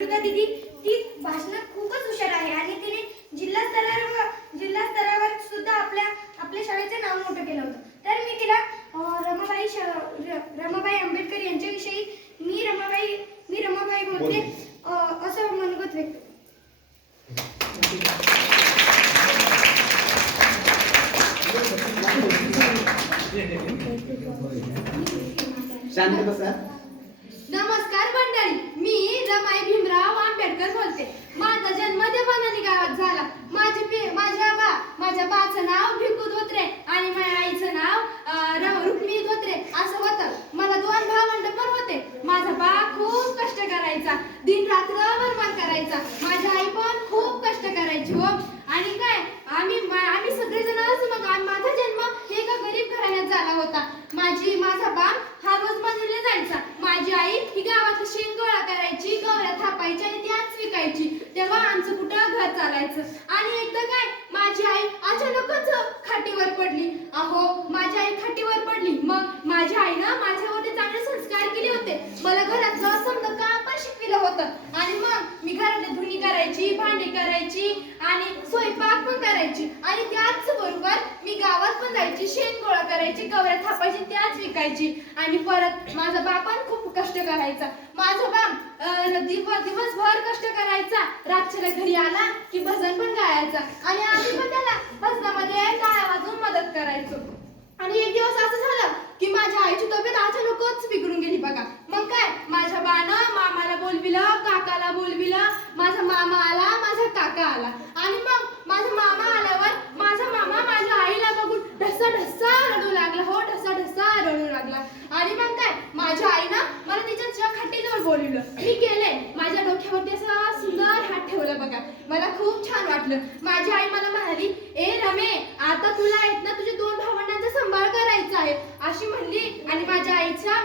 दीदी ती भाषणात खूपच हुशार आहे आणि तिने जिल्हा स्तरावर सुद्धा आपल्या शाळेचे नाव मोठं केलं होतं. तर मी तिला रमाबाई आंबेडकर यांच्याविषयी मी रमाबाई बोलते असं मनोगत व्यक्त शांत बसा. नमस्कार मंडळी, मी रमाई भीमराव आंबेडकर बोलते. माझा जन्म देवानंदी गावात झाला. माझ्या बाचं नाव भिकू धोत्रे आणि माझ्या आईचं नाव रुक्मिणी धोत्रे असं होतं. मला 2 भावंड पण होते. माझा बा खूप कष्ट करायचा, दिन रात्र वरवर करायचा. माझी आई पण खूप कष्ट करायची हो. आणि काय आम्ही सगळेजणच माझा जन्म हे एका गरीब घराण्यात झाला होता. माझा बाप हा रोज मजुरीला जायचा. माझी आई ही गावात शेंग गोळा करायची, गवऱ्या थापायची आणि त्याच विकायची. तेव्हा आमचं कुठं घर चालायचं. आणि एकदा काय माझी आई अचानकच खाटीवर पडली. अहो, माझी आई खाटीवर पडली. मग माझ्या आईनं माझ्यावरती चांगले संस्कार केले होते. मला घरातलं समजा काम पण शिकविलं होतं. आणि मग मी घरातली धुणी करायची, भांडी करायची आणि स्वयंपाक पण करायची. आणि त्याच बरोबर मी गावात पण जायची, शेंग गोळा करायची, गवऱ्या थापायची, त्याच विकायची. आणि परत माझा बाप पण खूप कष्ट करायचा. माझा बाप दिवसभर कष्ट करायचा. रात्रीला घरी आला की भजन पण गायचा आणि आम्ही पण त्याला भजनामध्ये टाळ्या वाजवून मदत करायचो. आणि एक दिवस असं झालं की माझ्या आईची तब्येत अचानकच बिघडून गेली बघा. मग काय माझ्या बानं मामाला बोलविलं, काकाला बोलविलं. माझा मामा आला, माझा काका आला. आणि मग माझा मामा आल्यावर माझा मामा माझ्या आईला बघून ढसा ढसा रडू लागला हो, ढसा ढसा रडू लागला. आणि मग काय माझ्या आईनं मला तिच्या खाटीजवळ बोलवलं. मी गेले, माझ्या डोक्यावरती असा सुंदर हात ठेवला बघा. मला खूप छान वाटलं. माझी आई मला म्हणाली, ए रमे, आता तुला आहेत ना तुझ्या 2 भावंडांचा सांभाळ करायचा आहे अशी म्हणली. आणि माझ्या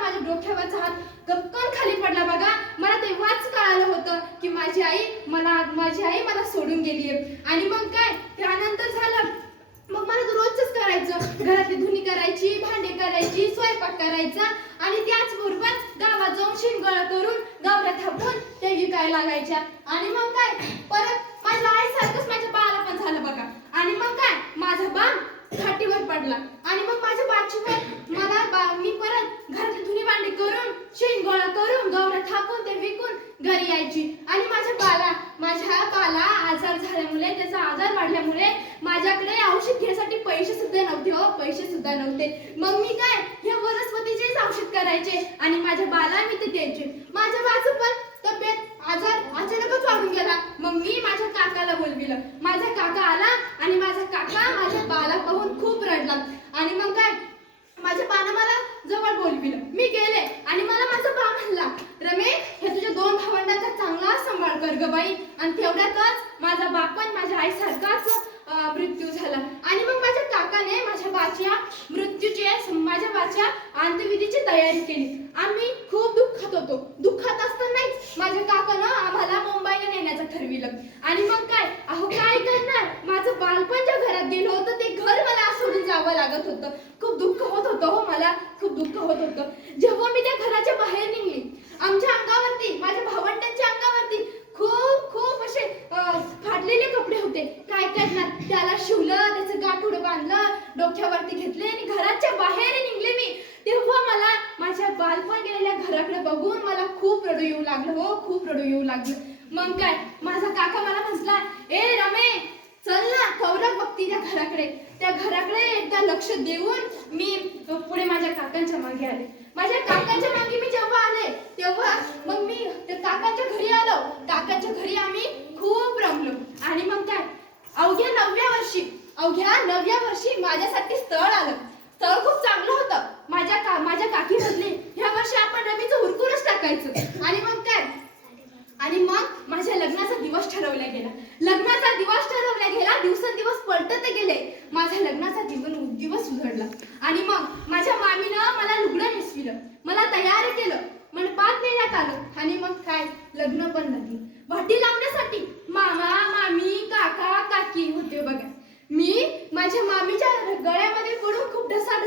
माझ्या डोक्यावरचा हात गपकन खाली पडला बघा. मला तेव्हाच कळालं होतं की माझी आई मला सोडून गेलीये. आणि मग काय त्यानंतर झालं, मग मला रोजच करायचं. घरातली धुणी करायची, भांडे करायची, स्वयंपाक करायचा आणि त्याच बरोबर गावात जाऊन शेंगोळा करून गवऱ्या थापून ते विकायला लागायच्या. आणि मग काय परत माझ्या आईसारखंच माझ्या बाला पण झालं बघा. आणि मग काय माझा बा खाटीवर पडला. आणि मग माझ्या बाचीवर मी परत घरातली धुणी भांडी करून, शेंगोळा करून, गवऱ्या थापून ते विकून घरी यायची. आणि माझ्या बाला आजार झाल्यामुळे, त्याचा आजार वाढल्यामुळे माझ्याकडे औषध घेण्यासाठी पैसे सुद्धा नव्हते हो, पैसे सुद्धा नव्हते. मग मी काय हे वनस्पतीचेच औषध करायचे आणि माझ्या बाला मी ते द्यायचे. माझ्या बाचं पण तब्येत आजार अचानकच वाढून गेला. मग मी माझ्या काकाला बोलविलं. माझा काका आला आणि माझा काका माझ्या बाला पाहून खूप रडला. आणि मग काय माझ्या बानं मला जवळ बोलविलं. मी गेले आणि मला माझा बा म्हणला, रमे, हे तुझ्या 2 भावंडांचा चांगला सांभाळ कर ग बाई. आणि तेवढ्यातच माझा बाप पण माझ्या आईसारखाच मृत्यू झाला. आणि मग माझ्या काकाने माझ्या बाच्या अंत्यविधीची तयारी केली. आम्ही खूप दुःखात होतो. दुःखात असतानाच माझ्या काकानं आम्हाला मुंबईला नेण्याचं ठरविलं. आणि मग काय अहो काय करणार, माझं बालपण ज्या घरात गेलं होतं ते घर मला सोडून जावं लागत होतं. खूप दुःख होत होतं हो, मला खूप दुःख होत होतं. जेव्हा मी त्या घराच्या बाहेर निघली, आमच्या अंगावरती, माझ्या भावंडांच्या अंगावरती खूप असे फाटलेले कपडे होते. काय करणार, त्याला शिवलं, त्याचं गाठोडं बांधलं, डोक्यावरती घेतले आणि घराच्या बाहेर निघले मी. तेव्हा मला माझ्या बालपण गेलेल्या घराकडे बघून मला खूप रडू येऊ लागलं हो, खूप रडू येऊ लागलं. मग काय माझा काका मला म्हटला, ए रमे, चल ना, कौरव बघती त्या घराकडे. त्या घराकडे एकदा लक्ष देऊन मी पुढे माझ्या काकांच्या मागे आले. माझ्या काकांच्या मागे मी जेव्हा आले तेव्हा मग मी त्या काकांच्या घरी आलो. काकांच्या घरी आम्ही खूप रमलो. आणि मग काय अवघ्या 9व्या वर्षी माझ्यासाठी स्थळ आलं. स्थळ खूप चांगलं होतं. माझ्या काकी म्हटली, ह्या वर्षी आपण रमीचं उरकूनच टाकायचं. आणि मग माझ्या लग्नाचा दिवस ठरवला गेला. दिवसेंदिवस पलटत गेले. माझ्या लग्नाचा दिवस उघडला. आणि मग माझ्या मामीनं मला लुगडं नेसविलं, मला तयार केलं, मंडपात नेण्यात आलं. आणि मग काय लग्न पण लागली. वाटी लावण्यासाठी मामा, मामी, काका, काकी होते बघा. मी माझ्या मामीच्या गळ्यामध्ये पडून खूप ढसा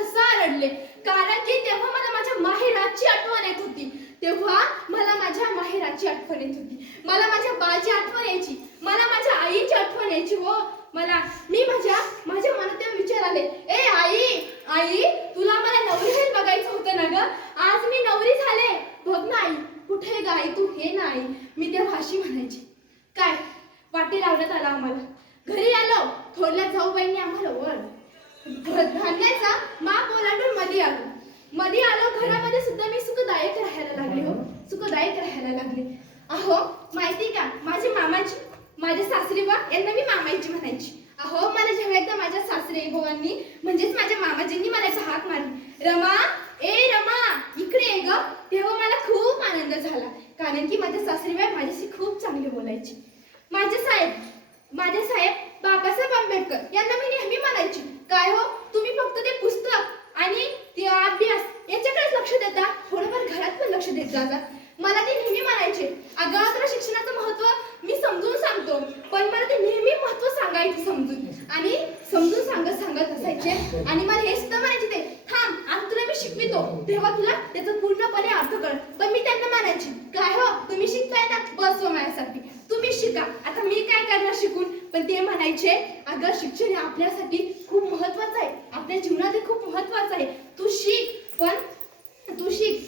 रडले. कारण की तेव्हा मला माझ्या माहेराची आठवण येत होती. तेव्हा मला माझ्या माहेराची आठवण येत होती, मला माझ्या बाची आठवण यायची, मला माझ्या आईची आठवण यायची. हो मी माझ्या मनात ते विचार आले, ए आई तुला मला नवरी बघायचं होतं ना ग, आज मी नवरी झाले, बघ ना आई, कुठे ग आई तू, हे ना आई. मी त्या भाषी म्हणायची. काय वाटी लावण्यात आला आम्हाला. घरी आलो, थोरल्या जाऊबाईंनी आम्हाला धान्याचा माप ओलांडून मध्ये आलो. घरामध्ये सुद्धा मी सुखदायक राहायला लागले. हो सुखदायक राहायला लागले. अहो माहिती का, माझे सासरे बा यांना मी मामाईची म्हणायची. अहो मला जेव्हा एकदा माझ्या सासरे भावांनी म्हणजेच माझ्या मामाजींनी मला एक हाक मारली, रमा इकडे ये ग, तेव्हा मला खूप आनंद झाला, कारण की माझ्या सासरीबाई माझ्याशी खूप चांगले बोलायची. माझे साहेब बाबासाहेब आंबेडकर यांना मी नेहमी म्हणायची, काय हो तुम्ही फक्त ते पुस्तक आणि ते अभ्यास याच्याकडेच लक्ष देता, थोडंफार घरात पण लक्ष देत जा. मला ते नेहमी म्हणायचे, अगं तुला शिक्षणाचं महत्त्व मी समजून सांगतो, पण मला ते नेहमी महत्त्व सांगायचे समजून सांगत असायचे. आणि मला हे सुद्धा म्हणायचे, ते थांब आज तुला मी शिकवितो, तेव्हा तुला त्याचं पूर्णपणे अर्थ कळेल. पण मी त्यांना म्हणायची, काय हो तुम्ही शिकताय ना, बस हो माझ्यासाठी, तुम्ही शिका, आता मी काय करणार शिकून. पण ते म्हणायचे, अगं शिक्षण हे आपल्यासाठी खूप महत्त्वाचं आहे, आपल्या जीवनात खूप महत्त्वाचं आहे, तू शिक.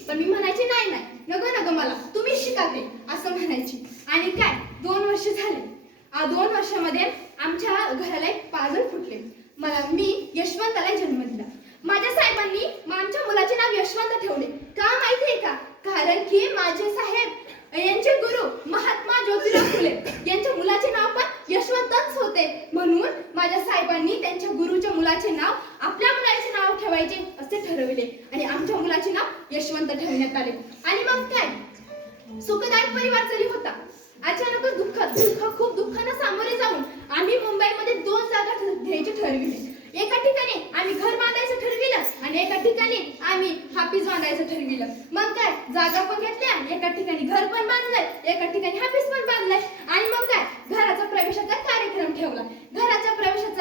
पण मी म्हणायचे, नाही नको मला, तुम्ही शिका ते, असं म्हणायची. आणि काय 2 वर्ष झाले. 2 वर्षामध्ये आमच्या घराला एक पाजर फुटले. मी यशवंताला जन्म दिला. माझ्या साहेबांनी आमच्या मुलाचे नाव यशवंत ठेवले. का माहितीये का, कारण की माझे साहेब यांचे गुरु महात्मा ज्योतिराव फुले यांच्या मुलाचे नाव पण यशवंतच होते. म्हणून माझ्या साहेबांनी त्यांच्या गुरुच्या मुलाचे नाव आपल्या मुलाचे नाव ठेवायचे असे ठरविले आणि आमच्या मुलाचे नाव यशवंत ठेवण्यात आले. आणि मग काय सुखदायक परिवार चालू होता. अचानकच खूप दुःखानं सामोरे जाऊन आम्ही मुंबईमध्ये 2 जागा घ्यायचे ठरविले. एका ठिकाणी आम्ही घर बांधायचं ठरविलं आणि एका ठिकाणी आम्ही हापीस बांधायचं ठरविलं. मग काय जागा पण घेतल्या, एका ठिकाणी घर पण बांधलंय, एका ठिकाणी हापीस पण बांधलंय. आणि मग काय घराचा प्रवेशाचा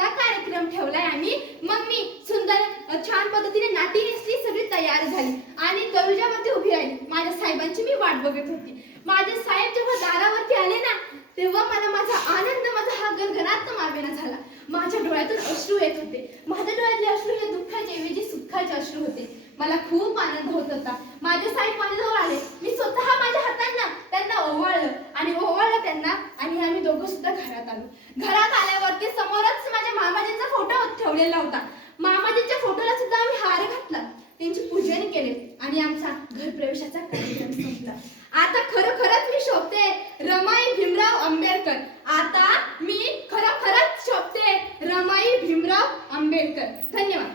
कार्यक्रम ठेवलाय आम्ही. मग मी सुंदर छान पद्धतीने नाटी नेसली, सगळी तयार झाली आणि दरवाजावरती उभी राहिली. माझ्या साहेबांची मी वाट बघत होती. माझे साहेब जेव्हा दारावरती आले ना, तेव्हा मला माझा आनंद, माझा हा गणगणात मावेना झाला. माझ्या डोळ्यातून अश्रू येत होते. माझ्या डोळ्यातले अश्रू हे दुःखाचे ऐवजी सुखाचे अश्रू होते. मला खूप आनंद होत होता. माझे साहेब माझ्याजवळ आले. मी स्वतः माझ्या हातांना त्यांना ओवाळलं त्यांना आणि आम्ही दोघं सुद्धा घरात आलो. घरात आल्यावरती समोरच माझ्या मामाजींचा फोटो ठेवलेला होता. मामाजींच्या फोटोला सुद्धा आम्ही हार घातला, त्यांचे पूजन केले आणि आमचा घरप्रवेशाचा कार्यक्रम संपला. आता खरोखरच मी शोभते रमाई भीमराव आंबेडकर. आता मी खरोखरच शोभते रमाई भीमराव आंबेडकर. धन्यवाद.